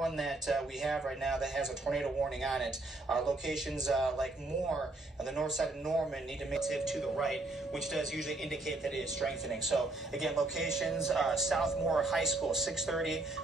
one that we have right now that has a tornado warning on it. Locations like Moore on the north side of Norman need to make it to the right, which does usually indicate that it is strengthening. So again, locations, South Moore High School, 6:30.